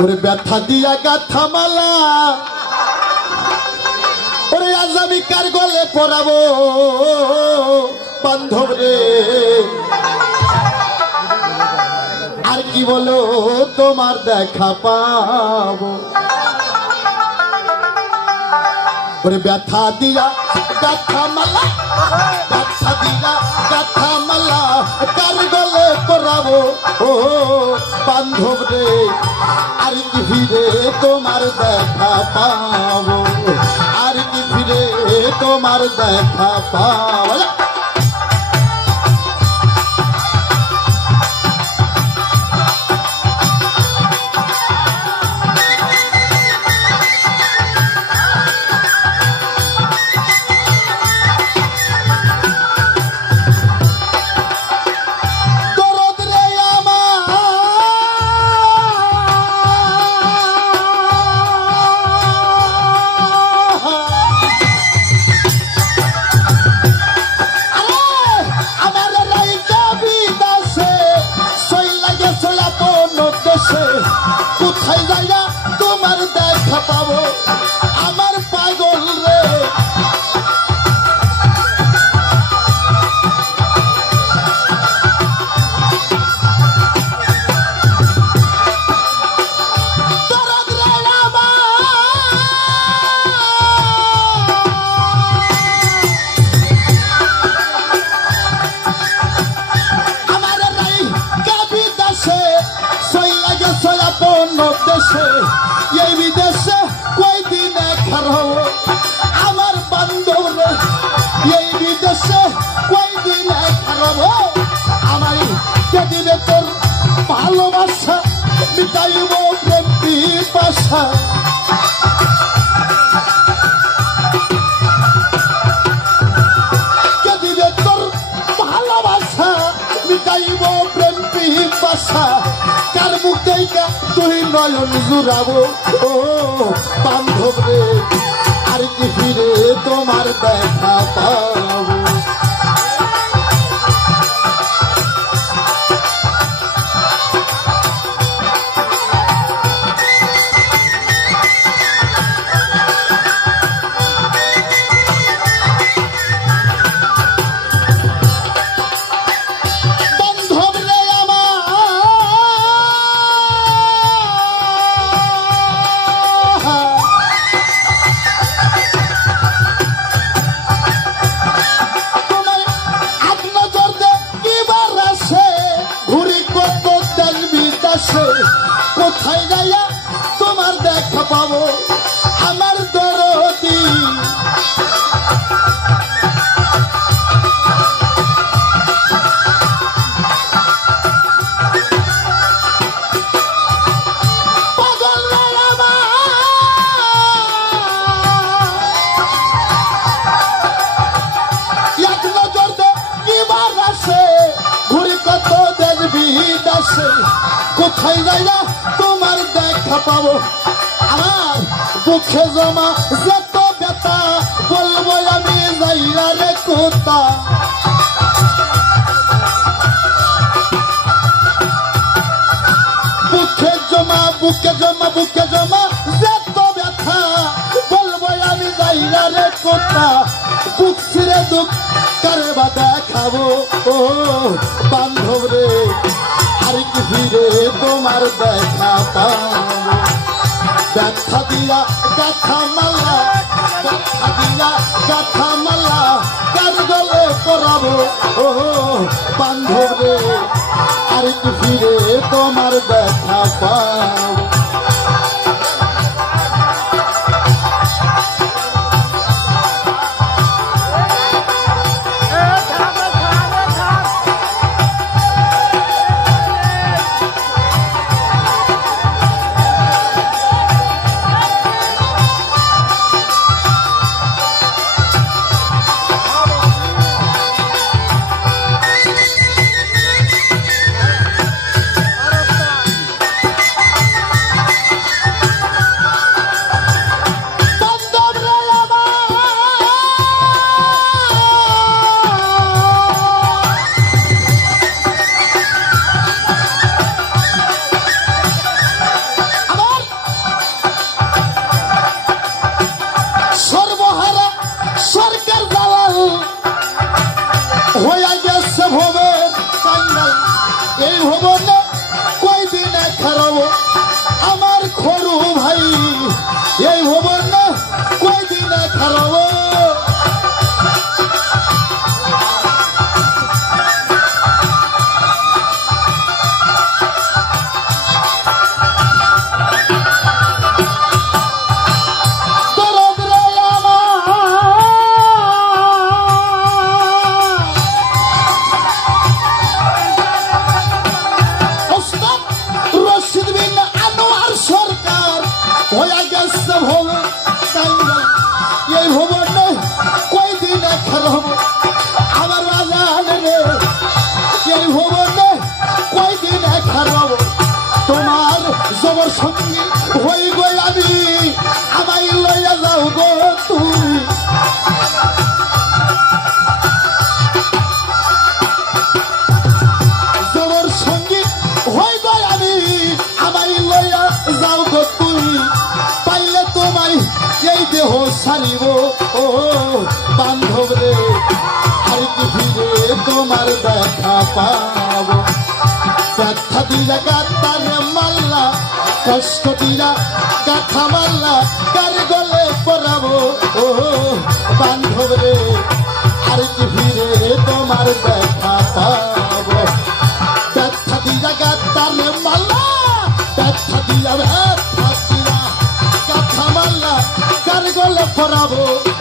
ওরে ব্যথা দিয়া গাথা মালা। ওরে আজ আমি কার গলে পরাবো? বান্ধব রে। আর কি বলো, তোমার দেখা পাবো। ওরে ব্যথা দিয়া গাথা মালা, ব্যথা দিয়া গাথা মালা, কার ও বান্ধব রে, আর কি ফিরে তোমার দেখা পাবো? আর কি ফিরে তোমার দেখা পাবো? পণ্য দেশে এই বিদেশে কই দিনে খারো আমার বান্ধব এই বিদেশে কই দিনে খারো আমার কে দিবে তোর ভালোবাসা মিটাইব প্রেম পিপাসা? ভালোবাসা মিটাইব প্রেম পিপাসা? মুখ দেখা তুই নয়ন জুড়াবো। ও বান্ধব রে আর কি ফিরে তোমার দেখা পাবো? কোথায় যাইয়া তোমার দেখা পাবো। আমার বুকে জমা যত ব্যথা, বলব আমি যাইয়া রে কোথা। বুকে জমা বুকে জমা বুকে জমা যত ব্যথা, বলব আমি যাইয়া রে কোথা। তোমার দেখা পাবো দেখা দিয়া গাথা মালা, দেখা দিয়া গাথা মালা, কার গলে পরাবো? ও বান্ধব রে আর ফিরে তোমার দেখা পাবো পারিব ও বান্ধব রে আর কি ফিরে তোমার দেখা পাবো। ব্যথা দিলা গাতারে মাল্লা, কষ্ট দিলা গাথা মাল্লা, কার গলে পরাবো? ও বান্ধব রে আর কি ফিরে তোমার দেখা পাবো। গলে